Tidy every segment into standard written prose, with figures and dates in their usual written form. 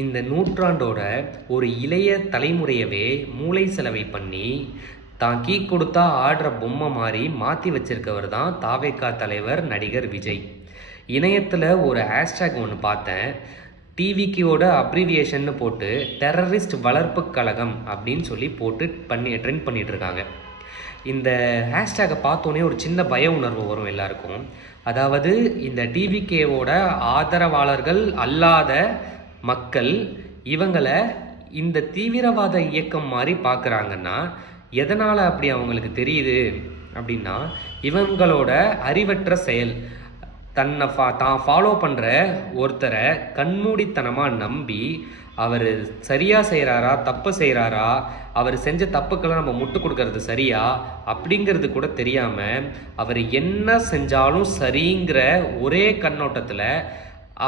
இந்த நூற்றாண்டோட ஒரு இளைய தலைமுறையவே மூளை செலவை பண்ணி தான் கீ கொடுத்தா ஆடுற பொம்மை மாதிரி மாற்றி வச்சிருக்கவர் தான் தாவேகா தலைவர் நடிகர் விஜய். இணையத்தில் ஒரு ஹேஷ்டேக் ஒன்று பார்த்தேன். டிவிக்கியோட அப்ரிவியேஷன்னு போட்டு டெரரிஸ்ட் வளர்ப்பு கழகம் அப்படின்னு சொல்லி போட்டு ட்ரெண்ட் பண்ணிட்டு இருக்காங்க. இந்த ஹேஷ்டேக்கை பார்த்தோன்னே ஒரு சின்ன பய உணர்வு வரும் எல்லாருக்கும். அதாவது இந்த டிவிகேவோட ஆதரவாளர்கள் அல்லாத மக்கள் இவங்களை இந்த தீவிரவாத இயக்கம் மாதிரி பார்க்குறாங்கன்னா எதனால் அப்படி அவங்களுக்கு தெரியுது அப்படின்னா, இவங்களோட அறிவற்ற செயல். தான் ஃபாலோ பண்ணுற ஒருத்தரை கண்மூடித்தனமாக நம்பி அவர் சரியாக செய்கிறாரா தப்பு செய்கிறாரா, அவர் செஞ்ச தப்புக்கெல்லாம் நம்ம முட்டு கொடுக்கறது சரியா அப்படிங்கிறது கூட தெரியாமல் அவர் என்ன செஞ்சாலும் சரிங்கிற ஒரே கண்ணோட்டத்தில்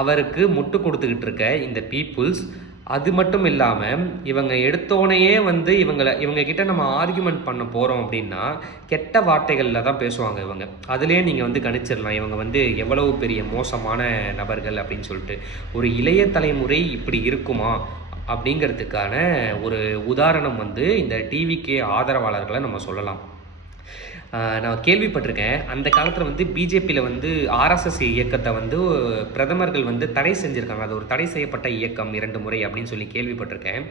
அவருக்கு முட்டு கொடுத்துக்கிட்டு இருக்க இந்த பீப்புள்ஸ். அது மட்டும் இல்லாமல் இவங்க எடுத்தோடனேயே இவங்க கிட்ட நம்ம ஆர்கியூமெண்ட் பண்ண போகிறோம் அப்படின்னா கெட்ட வார்த்தைகளில் தான் பேசுவாங்க இவங்க. அதுலேயே நீங்கள் கணிச்சிடலாம் இவங்க எவ்வளவு பெரிய மோசமான நபர்கள் அப்படின்னு சொல்லிட்டு. ஒரு இளைய தலைமுறை இப்படி இருக்குமா அப்படிங்கிறதுக்கான ஒரு உதாரணம் இந்த டிவிகே ஆதரவாளர்களை நம்ம சொல்லலாம். நான் கேள்விப்பட்டிருக்கேன், அந்த காலத்தில் பிஜேபியில் ஆர்எஸ்எஸ் இயக்கத்தை பிரதமர்கள் தடை செஞ்சுருக்காங்க. அது ஒரு தடை செய்யப்பட்ட இயக்கம் 2 முறை அப்படின்னு சொல்லி கேள்விப்பட்டிருக்கேன்.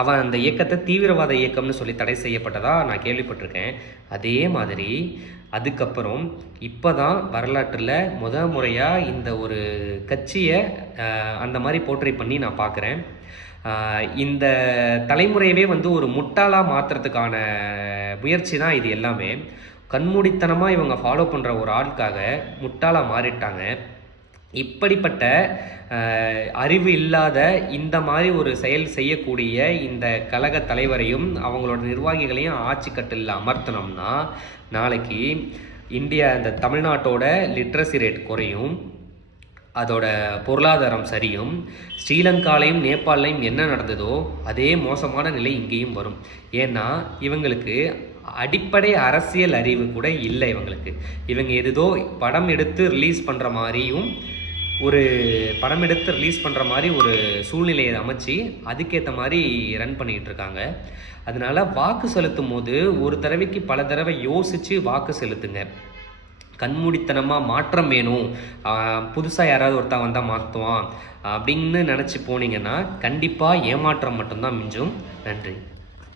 அவன் அந்த இயக்கத்தை தீவிரவாத இயக்கம்னு சொல்லி தடை செய்யப்பட்டதாக நான் கேள்விப்பட்டிருக்கேன். அதே மாதிரி அதுக்கப்புறம் இப்போ தான் வரலாற்றில் முறையாக இந்த ஒரு கட்சியை அந்த மாதிரி போர்ட்ரை பண்ணி நான் பார்க்குறேன். இந்த தலைமுறையவே ஒரு முட்டாளாக மாற்றுறதுக்கான முயற்சி தான் இது எல்லாமே. கண்மூடித்தனமாக இவங்க ஃபாலோ பண்ணுற ஒரு ஆளுக்காக முட்டாளாக மாறிட்டாங்க. இப்படிப்பட்ட அறிவு இல்லாத இந்த மாதிரி ஒரு செயல் செய்யக்கூடிய இந்த கழக தலைவரையும் அவங்களோட நிர்வாகிகளையும் ஆட்சி கட்டில் அமர்த்தினோம்னா நாளைக்கு இந்தியா இந்த தமிழ்நாட்டோட லிட்ரஸி ரேட் குறையும், அதோட பொருளாதாரம் சரியும். ஸ்ரீலங்காலையும் நேபாளையும் என்ன நடந்ததோ அதே மோசமான நிலை இங்கேயும் வரும். ஏன்னா இவங்களுக்கு அடிப்படை அரசியல் அறிவு கூட இல்லை. இவங்க ஏதோ படம் எடுத்து ரிலீஸ் பண்ணுற மாதிரி ஒரு சூழ்நிலையை அமைச்சு அதுக்கேற்ற மாதிரி ரன் பண்ணிக்கிட்டு இருக்காங்க. அதனால வாக்கு செலுத்தும் போது ஒரு தடவைக்கு பல தடவை யோசித்து வாக்கு செலுத்துங்க. கண்மூடித்தனமாக மாற்றம் வேணும், புதுசாக யாராவது ஒருத்தன் வந்தால் மாற்றுவான் அப்படின்னு நினச்சி போனீங்கன்னா கண்டிப்பாக ஏமாற்றம் மட்டும்தான் மிஞ்சும். நன்றி.